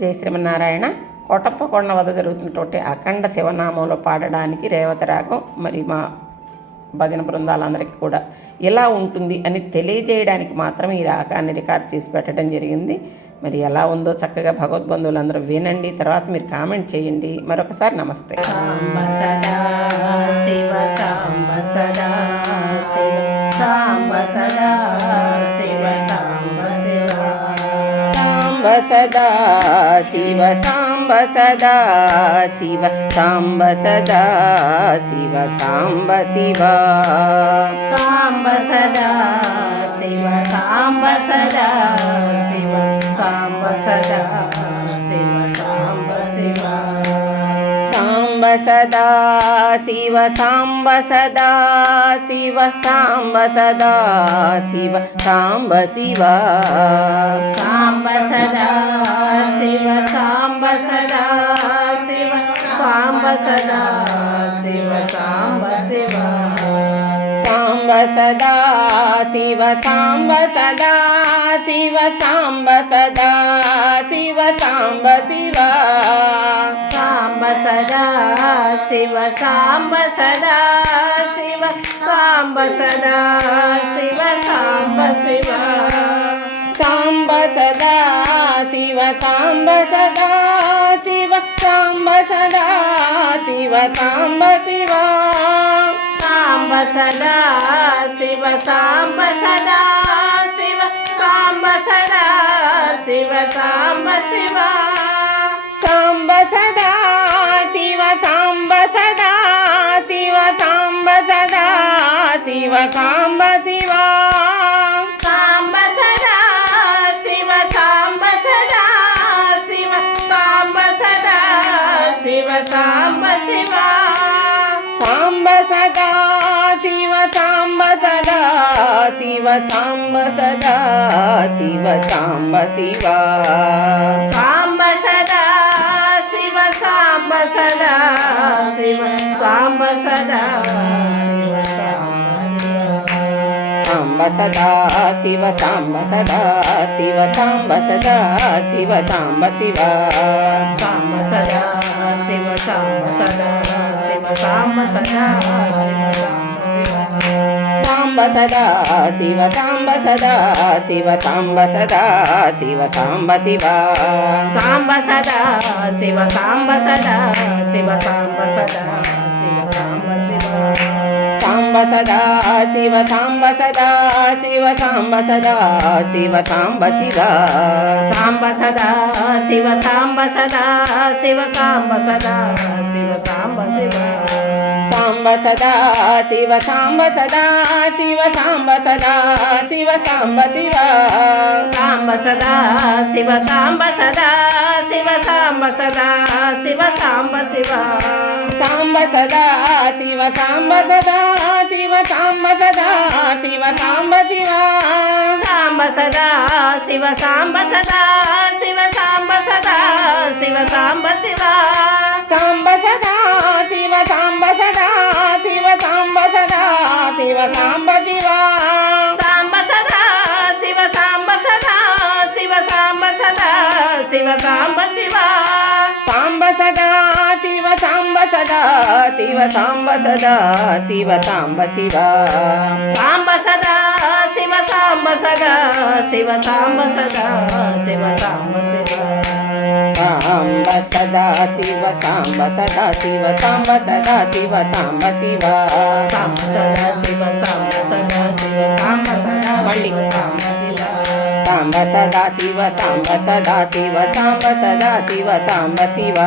జై శ్రీమన్నారాయణ. కోటప్పకొండ వద్ద జరుగుతున్నటువంటి అఖండ శివనామంలో పాడడానికి రేవతి రాగం మరి మా భజన బృందాలందరికీ కూడా ఎలా ఉంటుంది అని తెలియజేయడానికి మాత్రం ఈ రాగాన్ని రికార్డ్ చేసి పెట్టడం జరిగింది. మరి ఎలా ఉందో చక్కగా భగవద్బంధువులందరూ వినండి, తర్వాత మీరు కామెంట్ చేయండి. మరొకసారి నమస్తే. సాంబ సదా శివ సాంబ సదా శివ సాంబ సదా శివ సాంబ శివ సాంబ సదా శివ సాంబ సదా శివ సాంబ సదా శివ సాంబ శివ సాంబ సదా శివ సాంబ సదా శివ సాంబ సదా శివ సాంబ శివ సాంబ సదా శివ సాంబ సదా శివ సాంబ సదా శివ సాంబ శివ సాంబ సదా శివ సాంబ సదా శివ సాంబ సదా శివ సాంబ శివ సాంబ సదా శివ సాంబ సదా శివ సాంబ సదా శివ సాంబ శివ సాంబ సదా శివ సాంబ సదా శివ సాంబ సదా శివ సాంబ శివ సాంబ సదా శివ సాంబ సదా శివ సాంబ సదా శివ సాంబ శివ సాంబ సదా శివ సాంబ సదా శివ సాంబ సదా శివ సాంబ శివ సాంబ సదా శివ సాంబ సదా శివ సాంబ సదా శివ సాంబ శివ సాంబ సదా శివ సాంబ సదా శివ సాంబ సదా శివ సాంబ శివ సాంబ సదా శివ సాంబ సదా శివ సాంబ సదా శివ సాంబ శివ సాంబ సదా శివ సాంబ సదా శివ సాంబ సదా శివ సాంబ సదా శివ సాంబ సదా శివ సాంబ సదా శివ సాంబ శివ సాంబ సదా శివ సాంబ సదా శివ సాంబ సదా సాంబ సదా శివ సాంబ సదా శివ సాంబ సదా శివ సాంబ శివ సాంబ సదా శివ సాంబ సదా శివ సాంబ సదా శివ సాంబ శివ సాంబ సదా శివ సాంబ సదా శివ సాంబ సదా శివ సాంబ శివ సాంబ సదా శివ సాంబ సదా శివ సాంబ సదా శివ సాంబ శివ సాంబ సదా శివ సాంబ సదా శివ సాంబ సదా శివ సాంబ శివ సాంబ సదా శివ సాంబ సదా శివ సాంబ సదా శివ సాంబ శివ సాంబ సదా శివ సాంబ సదా శివ సాంబ సదా శివ సాంబ శివ సాంబ సదా శివ సాంబ సదా శివ సాంబ సదా శివ సాంబ శివ సాంబ సదా శివ సాంబ సదా శివ సాంబ సదా శివ సాంబ శివ సాంబ సదా శివ సాంబ సదా శివ సాంబ సదా శివ సాంబ శివ సాంబ సదా శివ సాంబ సదా శివ సాంబ సదా శివ సాంబ శివ సాంబ సదా శివ సాంబ సదా శివ సాంబ సదా శివ సాంబ శివ సాంబ సదా శివ సాంబ సదా శివ సాంబ సదా శివ సాంబ శివ సాంబ సదా శివ సాంబ సదా శివ సాంబ సదా మళ్ళీ సాంబ శివ సాంబ సదా శివ సాంబ సదా శివ సాంబ సదా శివ సాంబ శివ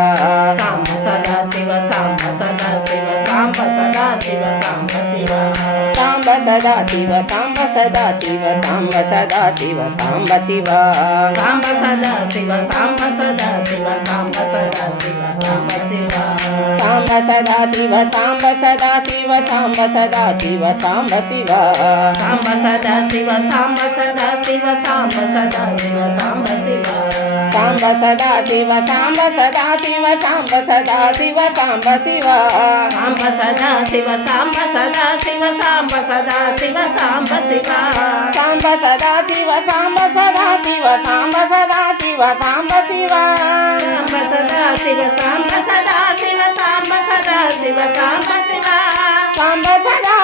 సాంబ సదా శివ సాంబ సదా శివ సాంబ సదా శివ సాంబ శివ సాంబ సదా శివ సాంబ సదా శివ సాంబ సదా శివ సాంబ శివ సాంబ సదా శివ సాంబ సదా శివ సాంబ సదా శివ సాంబ శివ సాంబ సదా శివ సాంబ సదా శివ సాంబ సదా శివ సాంబ శివ సాంబ సదా శివ సాంబ సదా శివ సాంబ సదా శివ సాంబ శివ సాంబ సదా శివ సాంబ సదా శివ సాంబ సదా శివ సాంబ శివ సాంబ సదా శివ సాంబ సదా శివ సాంబ సదా శివ సాంబ శివ సాంబ సదా శివ సాంబ సదా శివ సాంబ సదా శివ సాంబ శివ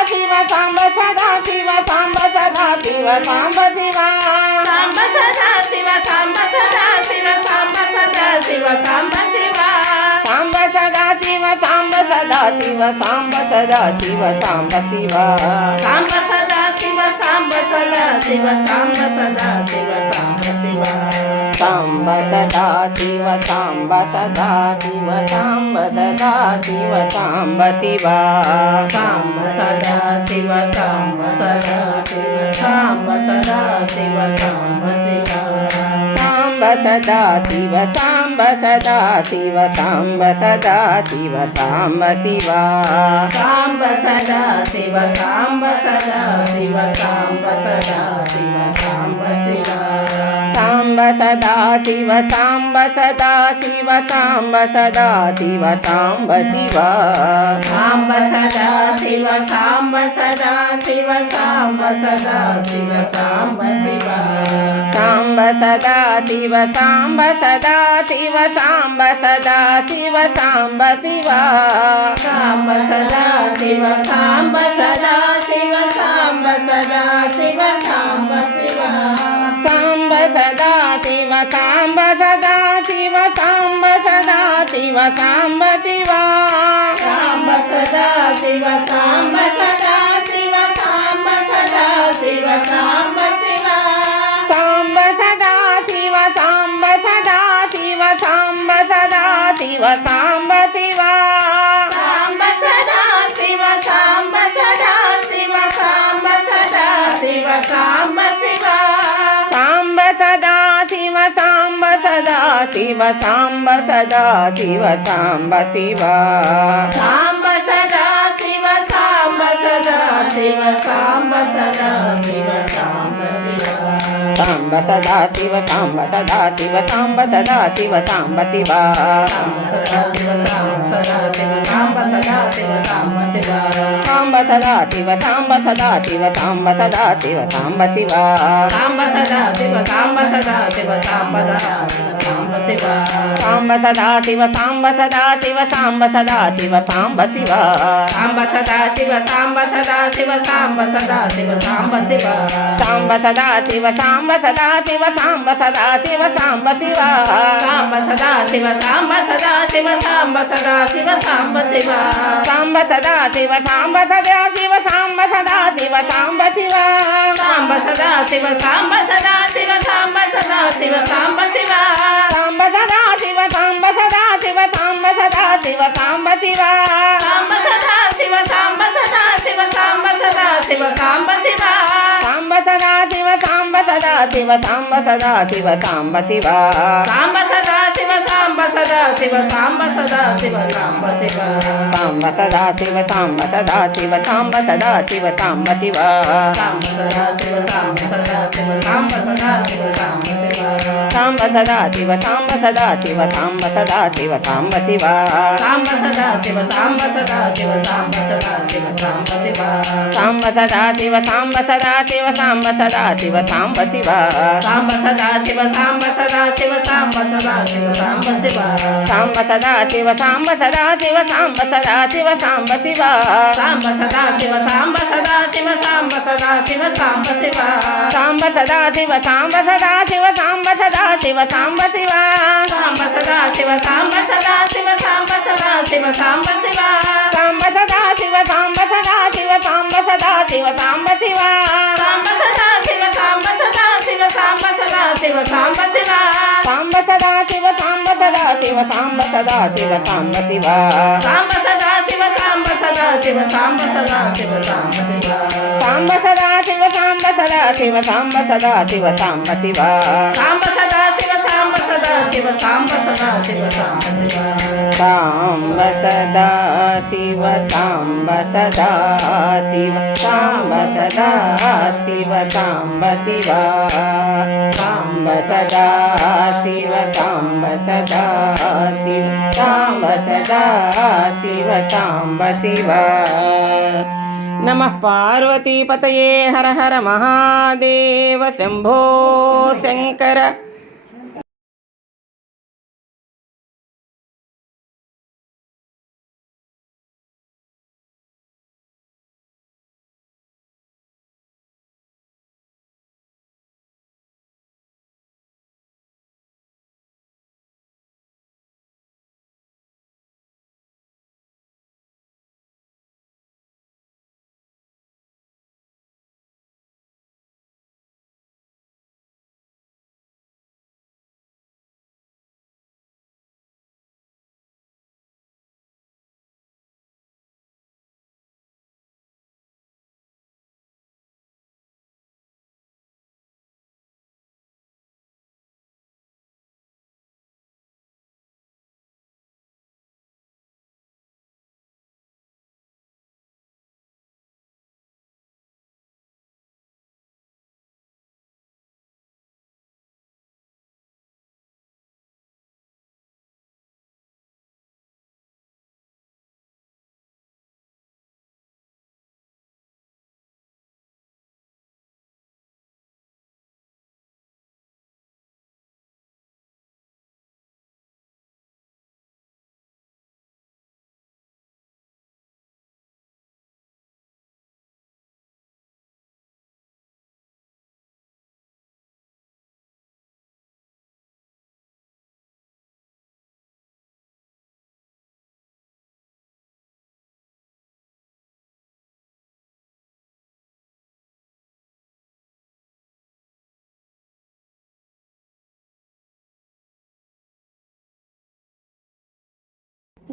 శివ సాంబ సదా శివ సాంబ సదా శివ సాంబ శివ సాంబ సదా శివ సాంబ సదా శివ సాంబ సదా శివ సాంబ శివ సాంబ సదా శివ సాంబ సదా శివ సాంబ సదా శివ సాంబ శివ సాంబ సదా శివ సాంబ సదా శివ సాంబ సదా శివ సాంబ శివ సాంబ సదా శివ సాంబ సదా శివ సాంబ సదా శివ సాంబ శివ సాంబ సదా శివ సాంబ సదా శివ సాంబ సదా శివ సాంబ శివ సాంబ సదా శివ సాంబ సదా శివ సాంబ సదా శివ సాంబ శివ సాంబ సదా శివ సాంబ సదా శివ సాంబ సదా శివ సాంబ శివ సాంబ సదా శివ సాంబ సదా శివ సాంబ సదా శివ సాంబ శివ సాంబ సదా శివ సాంబ సదా శివ సాంబ సదా శివ సాంబ శివ సాంబ సదా శివ సాంబ సదా శివ సాంబ సదా శివ సాంబ శివ సాంబ సదా శివ సాంబ సదా శివ సాంబ సదా శివ సాంబ శివ సాంబ సదా శివ సాంబ సదా శివ సాంబ సదా శివ సాంబ శివ సాంబ సదా శివ సాంబ సదా శివ సాంబ సదా శివ సాంబ శివ సాంబ సదా శివ సాంబ సదా శివ సాంబ సదా శివ సాంబ శివ సాంబ సదా శివ సాంబ సదా శివ సాంబ సదా శివ సాంబ శివ సాంబ సదా శివ సాంబ సదా శివ సాంబ సదా శివ సాంబ శివ సాంబ సదా శివ సాంబ సదా శివ సాంబ సదా శివ సాంబ శివ సాంబ సదా శివ సాంబ సదా శివ సాంబ సదా శివ సాంబ శివ సాంబ సదా శివ సాంబ సదా శివ సాంబ సదా శివ సాంబ శివ సాంబ సదా శివ సాంబ సదా శివ సాంబ సదా శివ సాంబ శివ సాంబ సదా శివ సాంబ సదా శివ సాంబ సదా శివ సాంబ శివ సాంబ సదా శివ సాంబ సదా శివ సాంబ సదా శివ సాంబ శివ సాంబ సదా శివ సాంబ సదా శివ సాంబ సదా శివ సాంబ శివ సాంబ సదా శివ సాంబ సదా శివ సాంబ సదా శివ సాంబ శివ సాంబ సదా శివ సాంబ సదా శివ సాంబ సదా శివ సాంబ శివ సాంబ సదా శివ సాంబ సదా శివ సాంబ సదా శివ సాంబ శివ సాంబ సదా శివ సాంబ సదా శివ సాంబ సదా శివ సాంబ శివ సాంబ సదా శివ సాంబ సదా శివ సాంబ సదా శివ సాంబ శివ సాంబ సదా శివ సాంబ సదా శివ సాంబ సదా శివ సాంబ శివ సాంబ సదా శివ సాంబ సదా శివ సాంబ సదా శివ సాంబ శివ సాంబ సదా శివ సాంబ సదా శివ సాంబ సదా శివ సాంబ శివ సాంబ సదా శివ సాంబ సదా శివ సాంబ సదా శివ సాంబ శివ సాంబ సదా శివ సాంబ సదా శివ సాంబ సదా శివ సాంబ శివ సాంబ సదా శివ సాంబ సదా శివ సాంబ సదా శివ సాంబ శివ సాంబ సదా శివ సాంబ సదా శివ సాంబ సదా శివ సాంబ శివ సాంబ సదా శివ సాంబ సదా శివ సాంబ సదా శివ సాంబ శివ సాంబ సదా శివ సాంబ సదా శివ సాంబ సదా శివ సాంబ శివ సాంబ సదా శివ సాంబ సదా శివ సాంబ సదా శివ సాంబ శివ సాంబ సదా శివ సాంబ సదా శివ సాంబ సదా శివ సాంబ శివ సాంబ సదా శివ సాంబ సదా శివ సాంబ సదా శివ సాంబ శివ సాంబ సదా శివ సాంబ సదా శివ సాంబ సదా శివ సాంబ శివ సాంబ సదా శివ సాంబ సదా శివ సాంబ సదా శివ సాంబ శివ సాంబ సదా శివ సాంబ సదా శివ సాంబ సదా శివ సాంబ శివ సాంబ సదా శివ సాంబ సదా శివ సాంబ సదా శివ సాంబ శివ సాంబ సదా శివ సాంబ సదా శివ సాంబ సదా శివ సాంబ శివ సాంబ సదా శివ సాంబ సదా శివ సాంబ సదా శివ సాంబ శివ సాంబ సదా శివ సాంబ సదా శివ సాంబ సదా శివ సాంబ శివ సాంబ సదా శివ సాంబ సదా శివ సాంబ సదా శివ సాంబ శివ సాంబ సదా శివ సాంబ సదా శివ సాంబ సదా శివ సాంబ శివ నమః పార్వతీపతయే హర హర మహాదేవ శంభో శంకర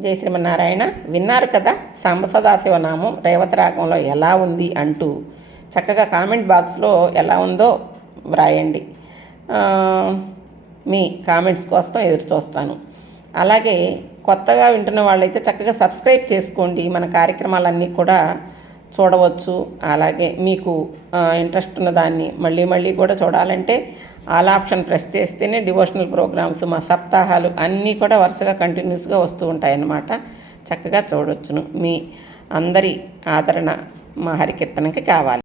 జై శ్రీమన్నారాయణ. విన్నారు కదా సాంబ సదాశివనామం రేవతి రాగంలో ఎలా ఉంది అంటూ. చక్కగా కామెంట్ బాక్స్లో ఎలా ఉందో వ్రాయండి. మీ కామెంట్స్ కోసం ఎదురు చూస్తాను. అలాగే కొత్తగా వింటున్న వాళ్ళైతే చక్కగా సబ్స్క్రైబ్ చేసుకోండి. మన కార్యక్రమాలన్నీ కూడా చూడవచ్చు. అలాగే మీకు ఇంట్రెస్ట్ ఉన్న దాన్ని మళ్ళీ మళ్ళీ కూడా చూడాలంటే ఆల్ ఆప్షన్ ప్రెస్ చేస్తేనే డివోషనల్ ప్రోగ్రామ్స్, మా సప్తాహాలు అన్నీ కూడా వరుసగా కంటిన్యూస్గా వస్తూ ఉంటాయన్నమాట. చక్కగా చూడవచ్చును. మీ అందరి ఆదరణ మా హరికీర్తనకి కావాలి.